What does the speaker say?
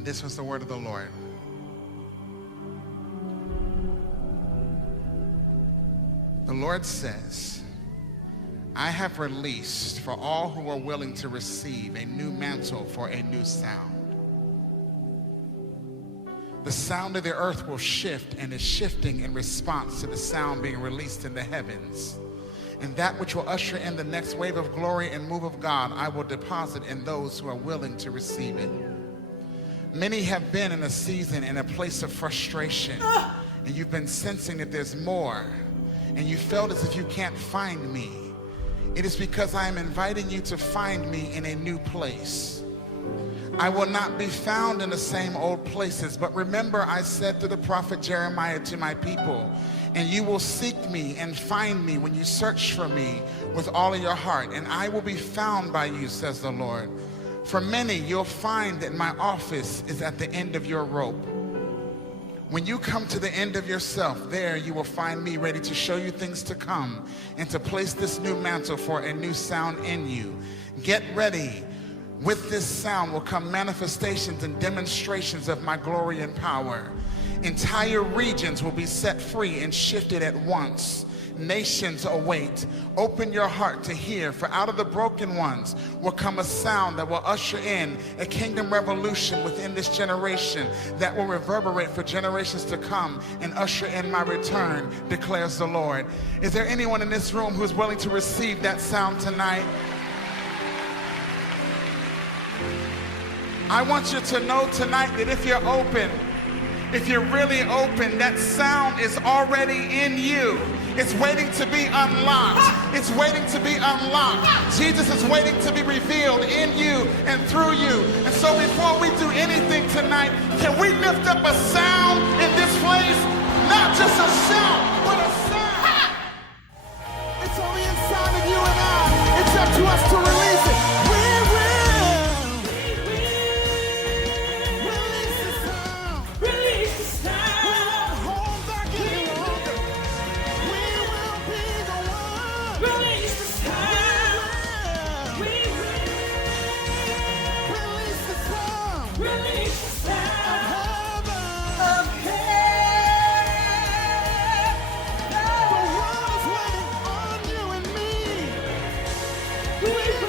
And this was the word of the Lord. The Lord says, I have released for all who are willing to receive a new mantle for a new sound. The sound of the earth will shift and is shifting in response to the sound being released in the heavens. And that which will usher in the next wave of glory and move of God, I will deposit in those who are willing to receive it. Many have been in a season in a place of frustration, and you've been sensing that there's more, and you felt as if you can't find me. It is because I am inviting you to find me in a new place. I will not be found in the same old places, but remember I said to the prophet Jeremiah to my people, and you will seek me and find me when you search for me with all of your heart, and I will be found by you, says the Lord. For many, you'll find that my office is at the end of your rope. When you come to the end of yourself, there you will find me ready to show you things to come and to place this new mantle for a new sound in you. Get ready. With this sound will come manifestations and demonstrations of my glory and power. Entire regions will be set free and shifted at once. Nations await. Open your heart to hear, for out of the broken ones will come a sound that will usher in a kingdom revolution within this generation that will reverberate for generations to come and usher in my return, declares the Lord. Is there anyone in this room who's willing to receive that sound tonight? I want you to know tonight that if you're open, if you're really open, that sound is already in you. It's waiting to be unlocked. It's waiting to be unlocked. Jesus is waiting to be revealed in you and through you. And so before we do anything tonight, can we lift up a sound in this place? Not just a shout, but a sound. It's only inside of you and I. It's up to us to release it. We